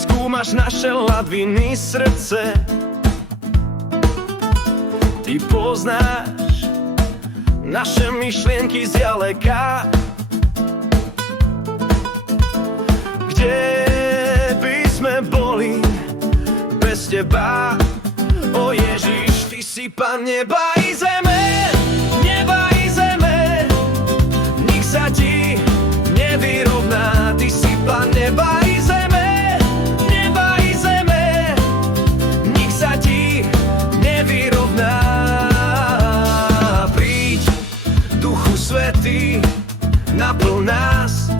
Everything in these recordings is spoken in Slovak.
skúmaš naše laviny srdce. Ty poznáš naše myšlienky zďaleka. Kde by sme boli bez teba? O Ježiš, ty si Pán neba i zeme, neba i zeme. Nik sa ti nevyrovná, ty si Pán neba i zeme, neba i zeme. Nik sa ti nevyrovná. Príď, Duchu Svätý, naplň nás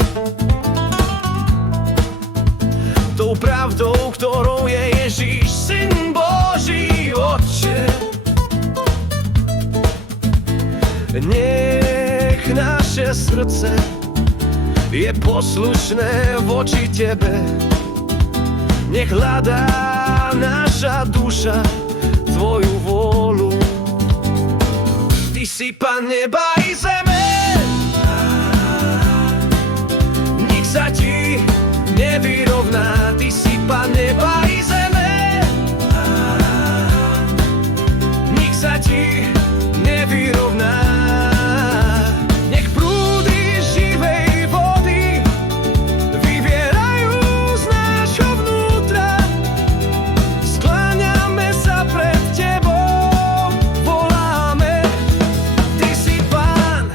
tou pravdou, ktorou je Ježiš, Syn Boží, Otče. Nech naše srdce je poslušné voči Tebe. Nech hľadá naša duša Tvoju vôľu. Ty si Pán neba i zeme, nik sa ti nevyrovná. Ty si Pán neba i zeme, nik sa ti nevyrovná. Nech prúdy živej vody vyvierajú z nášho vnútra. Skláňame sa pred Tebou, voláme, Ty si Pán.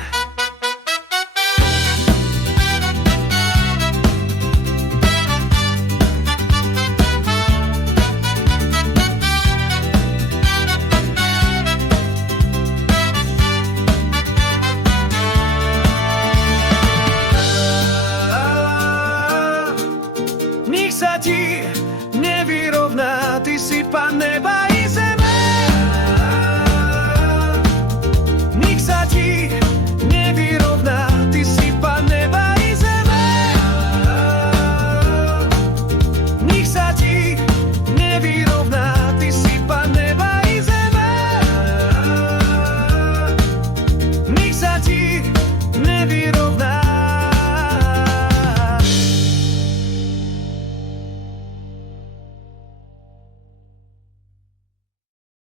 Nik sa ti nevyrovná, ty si Pán neba